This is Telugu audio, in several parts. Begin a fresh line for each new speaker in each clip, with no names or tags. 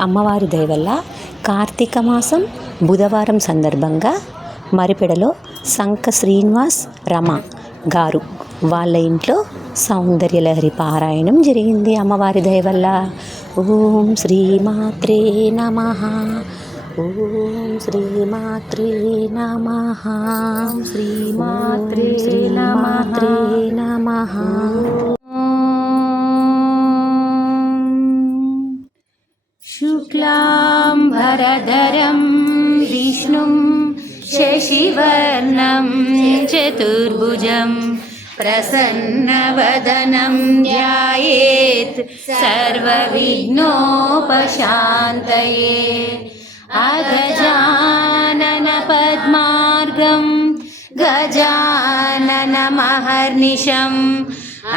అమ్మవారి దయ వల్ల కార్తీక మాసం బుధవారం సందర్భంగా మరిపెడలో సంక శ్రీనివాస్ రమ గారు వాళ్ళ ఇంట్లో సౌందర్యలహరి పారాయణం జరిగింది అమ్మవారి దయ వల్ల. ఓం శ్రీమాత్రే నమ. ఓం శ్రీమాత్రే నమ. శ్రీమాత్రే శ్రీమాత్రే నమ.
शुक्लाम्बरधरं विष्णुं शशिवर्णं चतुर्भुजं प्रसन्नवदनं ध्यायेत् सर्वविघ्नोपशान्तये अगजाननपद्मार्गं गजाननमहर्निशम्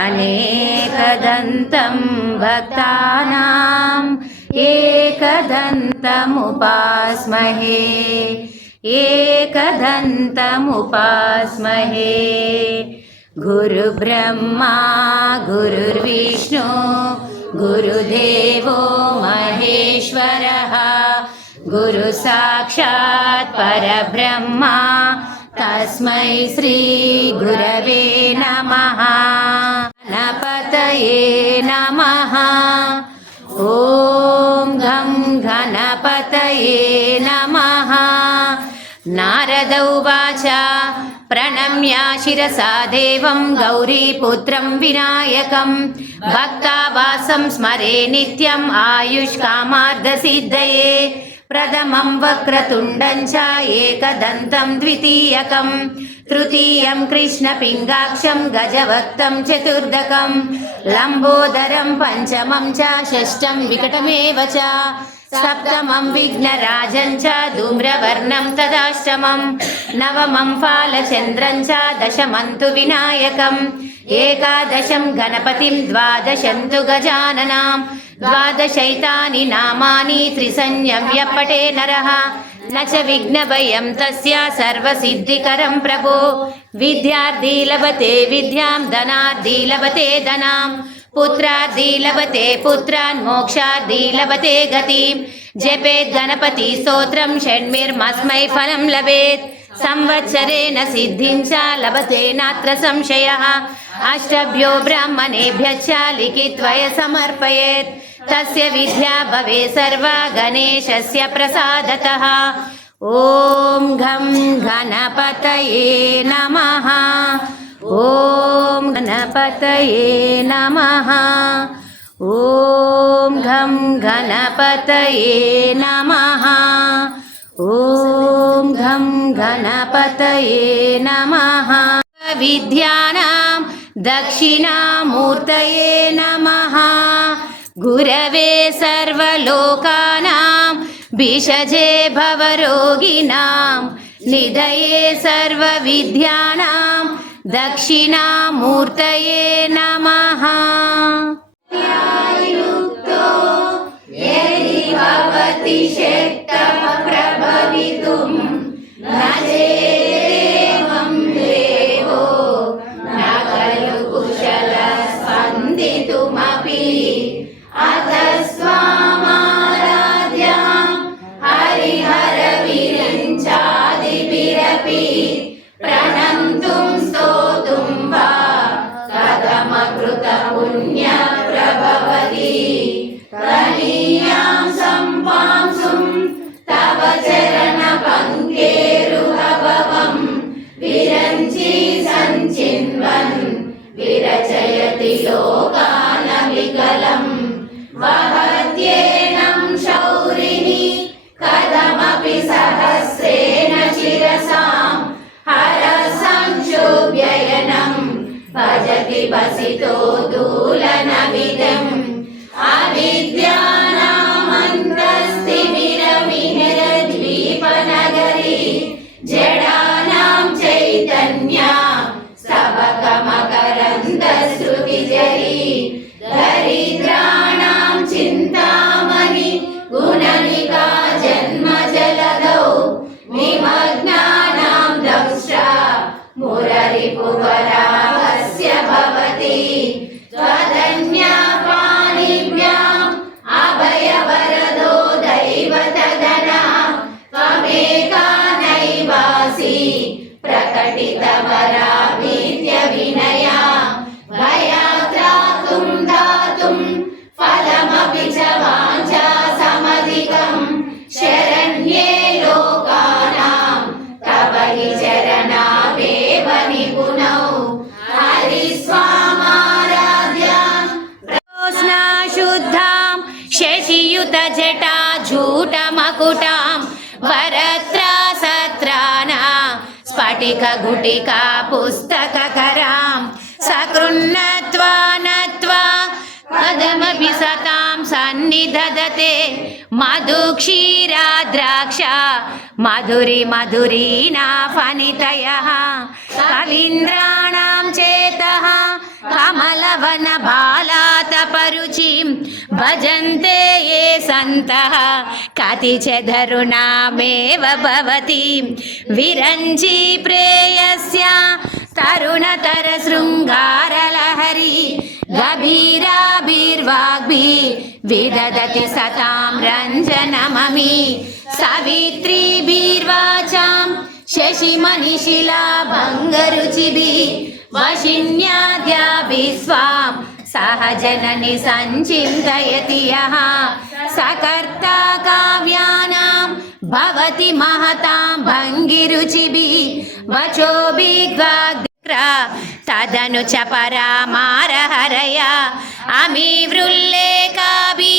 अनेकदन्तं भक्तानाम् एकदन्तमुपास्महे। एकदन्तमुपास्महे। गुरुब्रह्मा गुरुर्विष्णु गुरुदेवो महेश्वरः गुरुसाक्षात् परब्रह्मा तस्मै श्रीगुरवे नमः। गणपतये नमः प्रणम्य शिरसा देवं गौरीपुत्रं विनायकं भक्तावासं स्मरे नित्यम् आयुष्कामार्धसिद्धये प्रथमं वक्रतुण्डं च एकदन्तं द्वितीयकं तृतीयं कृष्णपिङ्गाक्षं गजवक्तं चतुर्दकं लम्बोदरं पञ्चमं च षष्ठं विकटमेव च सप्तमं विघ्नराजं च धूम्रवर्णं तदाष्टमं नवमं फालचन्द्रं च दशमं तु विनायकम् एकादशं गणपतिं द्वादशं तु गजाननां द्वादशैतानि नामानि त्रिसंयम्य पटे नरः न च विघ्नभयं तस्य सर्वसिद्धिकरं प्रभो विद्यार्थी लभते विद्यां धनार्थी लभते धनाम् पुत्रार्थी लभते पुत्रान् मोक्षार्थी लभते गतिं जपेत् गणपति स्तोत्रं, षण्मिर्मस्मै फलं लभेत्। संवत्सरेण सिद्धिं च लभते नात्र संशयः। अष्टभ्यो ब्राह्मणेभ्यश्च लिखित्वय समर्पयेत्। तस्य विद्या भवे सर्वा गणेशस्य प्रसादतः। ॐ घं गणपतये नमः। ॐ गणपतये नमः ॐ घं गणपतये नमः ॐ घं गणपतये नमः विद्यानां दक्षिणामूर्तये नमः गुरवे सर्वलोकानां भिषजे भवरोगिणां निधये सर्वविद्यानां దక్షిణామూర్తయే నమ. భవతి శక్త ప్రభవితుం నజే పసితో దూలన విదం అవిద్యా स्फटिकगुटिका पुस्तककरां सकृन्नत्वा नत्वा पदमपि सतां द्राक्षा मधुरि मधुरीना फणितयः कवीन्द्राणां चेतः భజంతే ఏ సంతః? కతిచధరుణామేవ భవతి? విరంజీ ప్రేయస్య తరుణతర శృంగారలహరి గభీరాభిర్వాగ్భి విదదతి సతాం రంజనమమి. సవిత్రీభిర్వాచాం శశిమణిశిలా భంగరుచిభి వశిన్యాద్యాభి స్వాం स्वां सह जननि सञ्चिन्तयति यः सकर्ता काव्यानां भवति महतां भङ्गिरुचिभिः वचोभिग्वाग्रा तदनु च परामारहरया अमीवृल्लेखाभि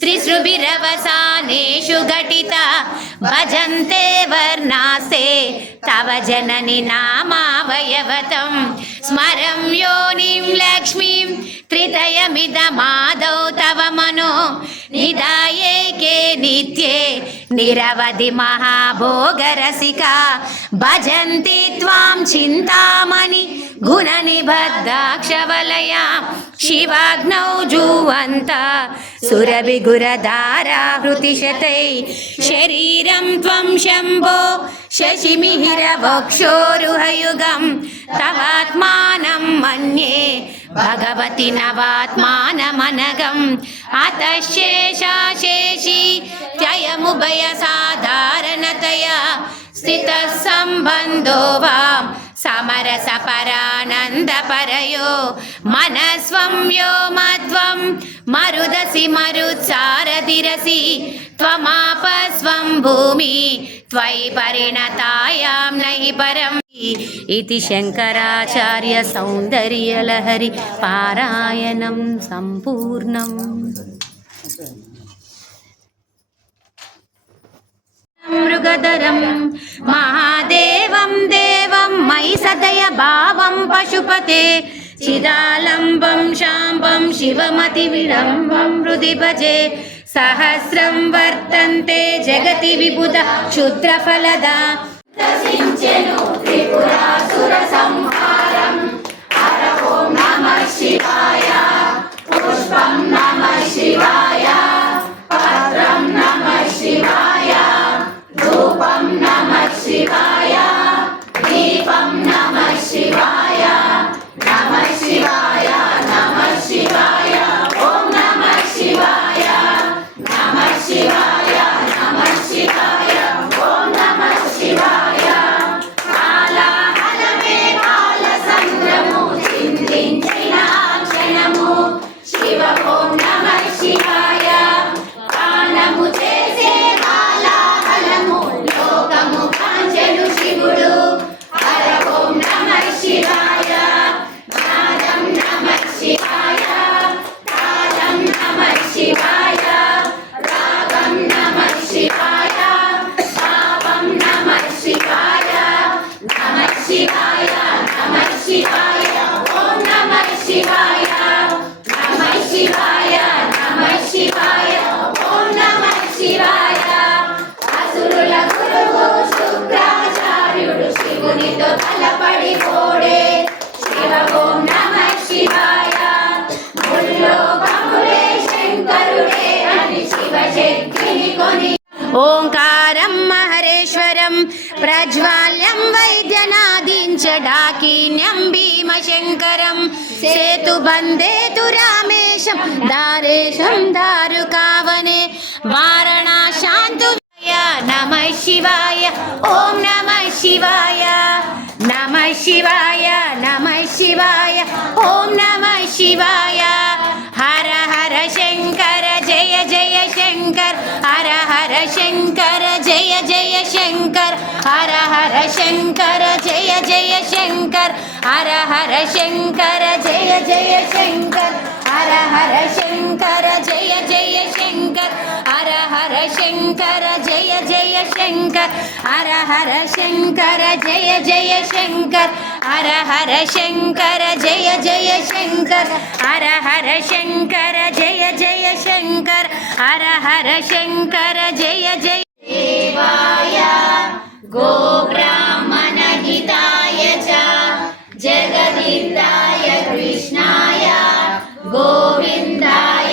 त्रिसृभिरवसानेषु घटिता भजन्ते वर्णास्ते तव जननि नामावयवतं स्मरं योनिं लक्ष्मीं त्रितयमिदमादौ तव నిరవధి మహాభోగరసిక భజంతి త్వాం చింతామణి గుణనిబద్ధాక్షవలయా శివాగ్నౌ జూవంత సురవిగురధారాహృతిశతై శరీరం త్వం శంభో శశిమిహిరవక్షోరుహయుగం తవాత్మానం మన్యే భగవతి నవాత్మానమనగం అతశేషాశేషి త్యయముభయ సాధారణతయా స్థిత సంబంధో వాం సమరస పరానంద పరయో మనస్వం వ్యోమత్వం మరుదసి మరుచారతిరసి త్వమాపస్వం భూమి. త్వయి పరిణతాయాం నహి పరం. ఇది శంకరాచార్య సౌందర్యలహరి పారాయణం సంపూర్ణం. మృగధరం మహాదేవం सदय भावं पशुपते चिदालम्बं शाम्बं शिवमतिविडम्बं हृदि भजे सहस्रं वर्तन्ते जगति विबुध क्षुद्रफलदा सिञ्चनु त्रिपुरासुर संहारम् हर ॐ नमः शिवाय पुष्पं नमः शिवाय శివునితో తలపడి పోడే శివ ఓం నమ శివాయ. ముల్లోకములే శంకరుడే అని శివశక్తిని కొని.
ఓంకారం మహరేశ్వరం ప్రజ్వాల్యం వైద్యనాదించడాకీన్యం భీమశంకరం. సేతుబంధేతు రామేశం దారేశం దారుకావనే వారణాశాంతు శివాయ ఓం నమ శివాయ నమ
శివాయ నమ శివాయ ఓం నమ శివాయ. హర హర శంకర జయ జయ శంకర్. హర హర శంకర జయ జయ శంకర్. హర హర శంకర జయ జయ శంకర్. హర హర శంకర జయ జయ శంకర్. హర హర శంకర జయ జయ శంకర్. हर हर शङ्कर जय जय शङ्कर हर हर शङ्कर जय जय शङ्कर हर हर शङ्कर जय जय शङ्कर हर हर शङ्कर जय जय देवाय गोब्राह्मणहिताय च जगविन्दाय कृष्णाय गोविन्दाय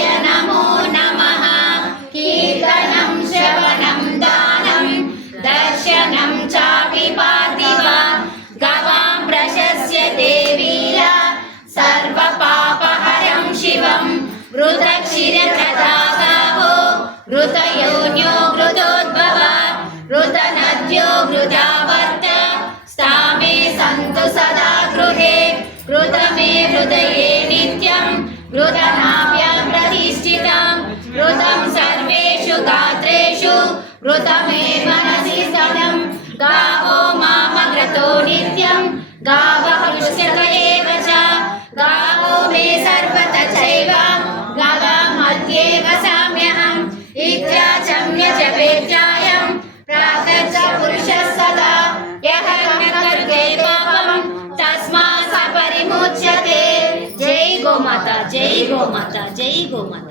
గోమాత జై గోమాత.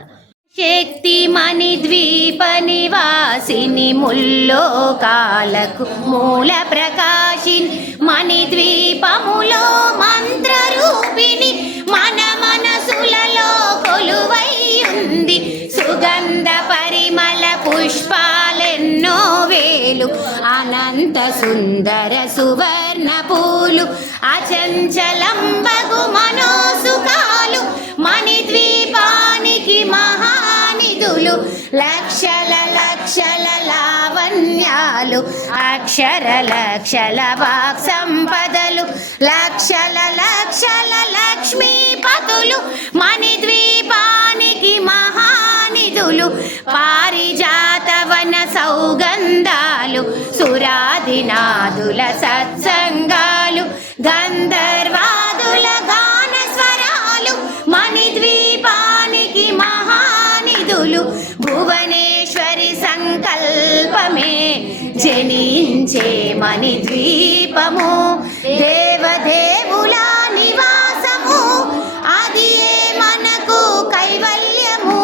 శక్తిమణి ద్వీప నివాసిని ముల్లోకాలకు మూల ప్రకాశిని. మణి ద్వీపములో మంత్రరూపిణి మన మనసులలో కొలువై ఉంది సుగంధ పరిమళ పుష్పాలెన్నో వేలు అనంత సుందర సువర్ణ పూలు అచంచలంబగు మనోసుకా అక్షల లావణ్యాలు అక్షర లక్షల వాక్ సంపదలు లక్షల లక్షల లక్ష్మీపతులు మణిద్వీపానికి మహానిధులు పారిజాతవన సౌగంధాలు సురాదినాదుల సత్సంగాలు గంధర్ జనించే ద్వీపము. దేవదేవుల నివాసము. అది ఏ మనకు కైవల్యము?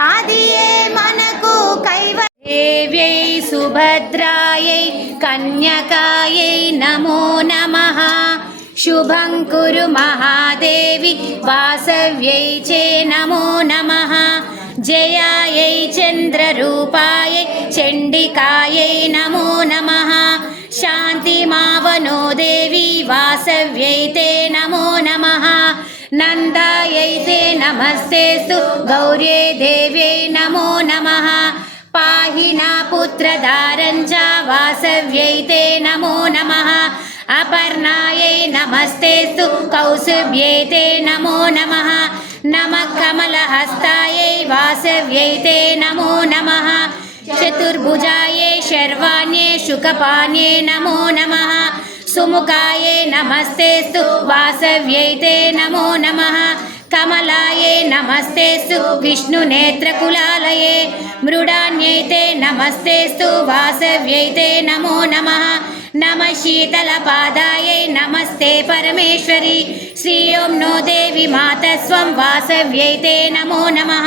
అది ఏ మనకు కైవ దేవ్యై సుభద్రాయై కన్యకాయై నమో నమ. శుభం కురు మహాదేవి వాసవ్యై చే నమో నమ. జయాయై చంద్రరూపాయై చండికాయై నమో నమః. శాంతిమావనో దేవి వాసవ్యై తే నమో నమ. నందాయై తే నమస్తేస్తు గౌర్యే దేవ్యై నమో నమ. పాహి నా పుత్రధారం చ వాసవ్యై తే నమో నమ. अपर्णायै नमस्तेस्तु कौसुभ्यै नमो नमः। नमः कमलहस्तायै वासव्यै नमो नमः। चतुर्भुजायै शर्वाण्ये शुकपान्ये नमो नमः। सुमुखायै नमस्तेस्तु वासव्यै नमो नमः। कमलायै नमस्तेस्तु विष्णुनेत्रकुलालये मृडान्यै नमस्ते नमस्तेस्तु वासव्यै नमो नमः। నమ शीतलपादायै नमस्ते परमेश्वरि श्री ॐ नो देवि मातस्वं वासव्यै ते नमो नमः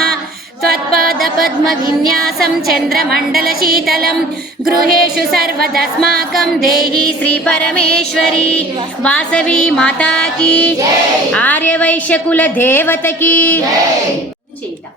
त्वत्पादपद्मविन्यासं चन्द्रमण्डलशीतलं गृहेषु सर्वदस्माकं देहि श्रीपरमेश्वरी वासवी माता की आर्यवैश्यकुलदेवतकी
చేయుట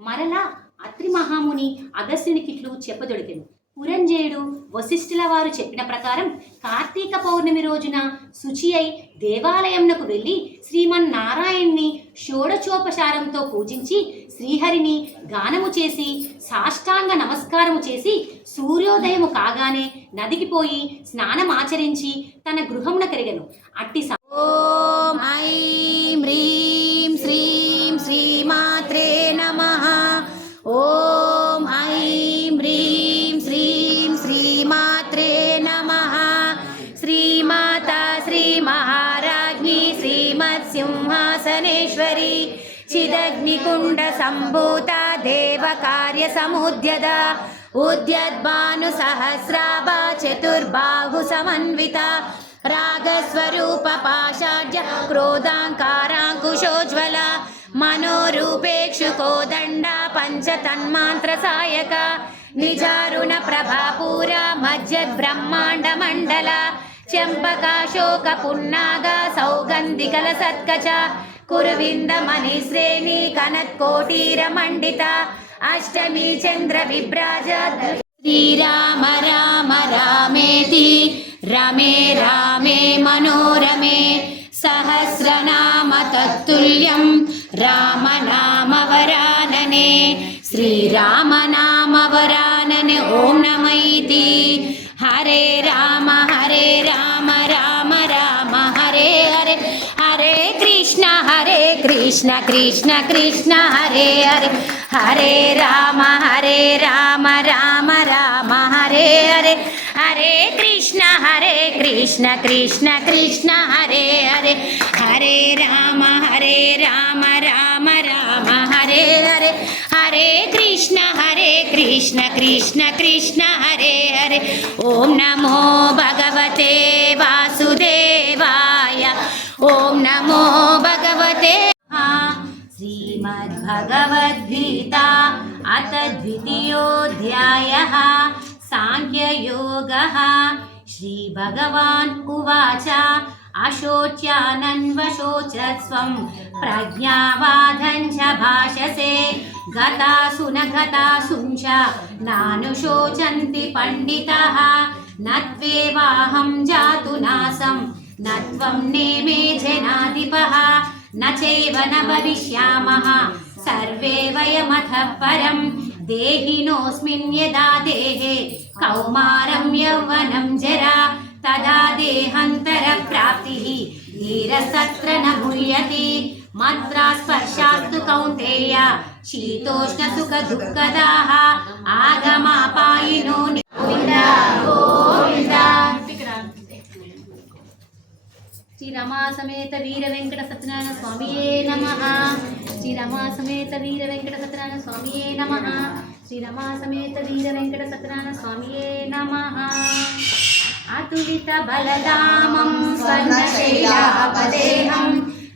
మరలా అత్రి మహాముని అగస్త్యునికి ఇట్లు చెప్పదొడికెను పురంజేయుడు వశిష్ఠుల వారు చెప్పిన ప్రకారం కార్తీక పౌర్ణమి రోజున శుచి అయి దేవాలయంనకు వెళ్ళి శ్రీమన్నారాయణ్ణి షోడచోపచారంతో పూజించి శ్రీహరిని గానము చేసి సాష్టాంగ నమస్కారము చేసి సూర్యోదయము కాగానే నదికి పోయి స్నానం ఆచరించి తన గృహమున కరిగను. అట్టి
చిదగ్నికుండ సంభూత దేవకార్య సముద్యద ఉద్యద్భాను సహస్రాభ చతుర్బాహు సమన్విత రాగస్వరూప పాషాఢ్య క్రోధాంకారాంకుశోజ్వల మనోరూపేక్షు కురువిందమణి శ్రేణి కనత్కోటీర మండిత అష్టమి చంద్ర విభ్రాజ. శ్రీరామ రామ రామేతి. రమే రామే మనోరమే. సహస్రనామ తత్తుల్యం రామ నామ వరాననే శ్రీరామ నామ వరాననే ఓం నమైతి హరే రామ కృష్ణ కృష్ణ కృష్ణ హరే హరే హరే రామ హరే రామ రామ రామ హరే హరే హరే కృష్ణ హరే కృష్ణ కృష్ణ కృష్ణ హరే హరే హరే రామ హరే రామ రామ రామ హరే హరే హరే కృష్ణ హరే కృష్ణ కృష్ణ కృష్ణ హరే హరే ఓం నమో భగవతే వాసుదేవాయ श्रीमद्भगवद्गीता अथ द्वितीयोऽध्यायः, साङ्ख्ययोगः। श्रीभगवान् उवाच, अशोच्यानन्वशोचस्वं प्रज्ञावादं च भाषसे, गतासु न गतासु च नानुशोचन्ति पण्डितः। न त्वेवाहं जातु नासं, न त्वं नेमे जनाधिपः। न चैव न भविष्यामः सर्वे वयमतः परं देहिनोऽस्मिन् यदा देहे कौमारं यौवनं जरा तदा देहान्तरप्राप्तिः धीरसत्र न भूयति मत्रा स्पर्शास्तु कौन्तेय शीतोष्णसुखदुःखदाः आगमापायिनो गोविन्द శ్రీ రమా సమేత వీర వెంకట సత్యనారాయణ స్వామియే నమ శ్రీ రమా సమేత వీర వెంకట సత్యనారాయణ స్వామియే నమ శ్రీ రమా సమేత వీర వెంకట సత్యనారాయణ స్వామియే నమ అతులిత బలదామం స్వర్ణశైలాపదేహం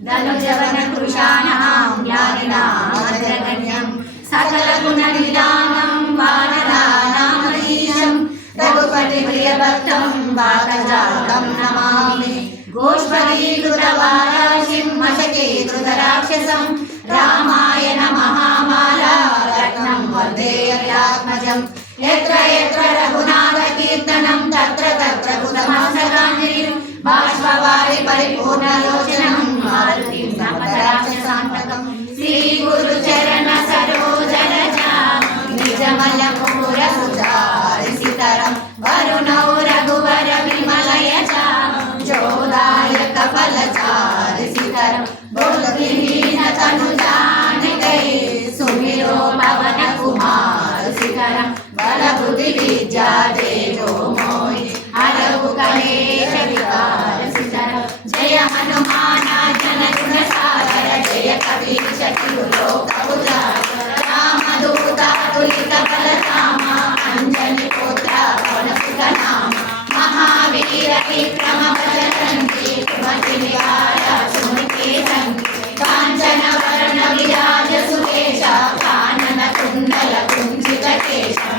ధనుజవన కృషాణం జ్ఞానినామగ్రగణ్యం సకల గుణ నిదానం వానరానామధీశం రఘుపతి ప్రియభక్తం వాకజాతం నమామి घोष्फलीकृतवारासिंहशकीकृतराक्षसम् रामायण महामाला रत्नम् वंदे यत्र बलबुद्धि विद्या देजो मोहि हरहु कलेश विकार सितरं जय हनुमान जन गुण सागर जय कवि शक्ति लोक उजागर रामदूत तुलित बलधाम अंजनी पुत्र पवन सुत नाम महावीर विक्रम बलचंडी कुमति निवार सुमति संगी कांचन वर्ण विराज सुरेश कानन कुंडल कुंजित केश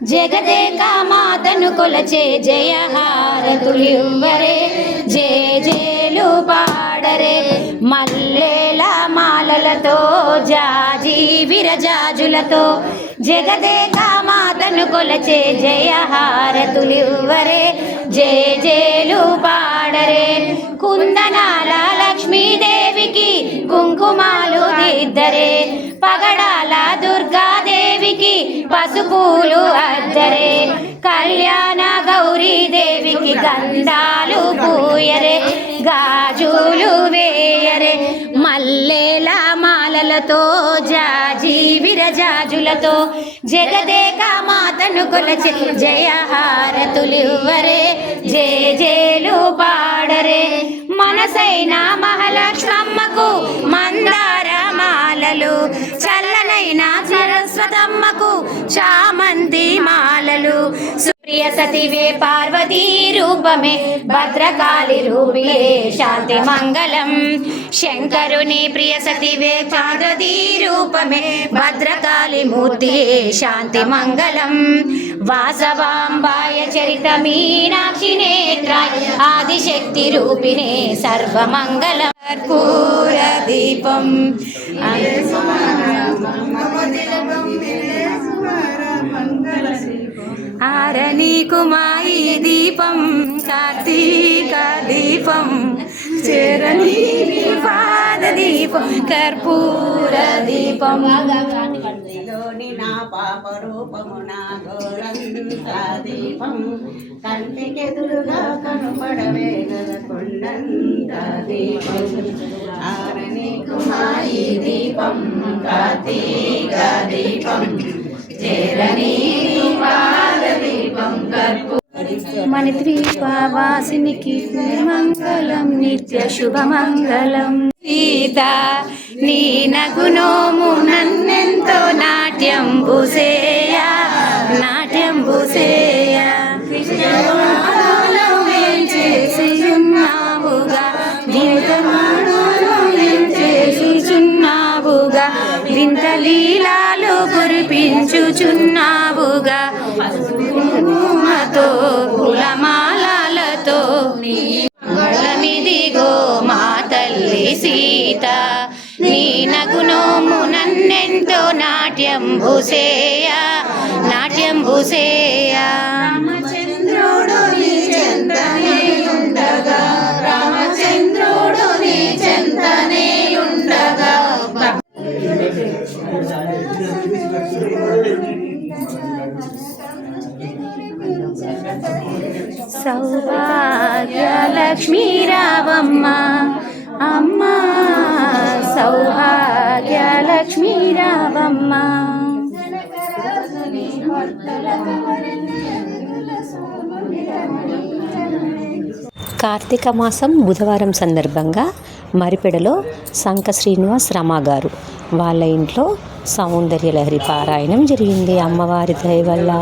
జగదేక మాతను కొలచే జయహారతులివ్వరే జే జేలు పాడరే మల్లెల మాలలతో జాజి విరజాజులతో. జగదేక మాతను కొలచే జయహారతులివ్వరే జే జేలు పాడరే. కుందనాల లక్ష్మీదేవికి కుంకుమాలు దిద్దరే పగడాల పూలు అద్దరే. కళ్యాణ గౌరీదేవికి గంధాలు పూయరే గాజులు వేయరే. మల్లెల మాలలతో జాజి విరజాజులతో జగదేక మాతను కొలచి జయహారతులివ్వరే హారతులివ్వరే జేలు పాడరే. మనసైన మహాలక్ష్మమ్మకు మందార మాలలు చల్లనైన సరస్వతమ్మకు చామంతి మాలలు. సుప్రియ సతివే పార్వతీ రూపమే భద్రకాళి రూపియే శాంతి మంగళం. శంకరుని ప్రియ సతివే పార్వతీ రూపమే భద్రకాళి మూర్తియే శాంతి మంగళం. వాసవాంబాయ చరిత మీనాక్షి నేత్రాయ ఆదిశక్తి రూపిణే సర్వమంగళం. కర్పూర దీపం ఆరణి కుమాయి దీపం కార్తీక దీపం చరణి పాద దీపం కర్పూర దీపం
లోని నా పాప రూపము నా గోరంత దీపం కంటికెదురుగా కనపడవే కొండంత దీపం. ఆరని కుమారి దీపం కార్తీక దీపం. చేరని పాద దీపం కర్పూ
మణిద్వీపవాసినికి మంగళం నిత్య శుభమంగళం. సీత నీ నగునోము నన్నెంతో నాట్యం భూసేయ నాట్యం భూసేయ కృష్ణమాలో వింత లీలాలు కురిపించుచున్నావుగా. కుంకుమతో పూలమాలతో మంగళమిదిగో మా తల్లి సీత. నాట్యం భూసేయ నాట్యం భూసేయ
రామచంద్రుడు నీ చెంతనే ఉండగా రామచంద్రుడు నీ చెంతనే ఉండగా.
సౌభాగ్య లక్ష్మీ రావమ్మ లక్ష్మీ రావమ్మ
కార్తీక మాసం బుధవారం సందర్భంగా మరిపెడలో సంక శ్రీనివాస్ రమాగారు వాళ్ళ ఇంట్లో సౌందర్య లహరి పారాయణం జరిగింది అమ్మవారి దయ వల్ల.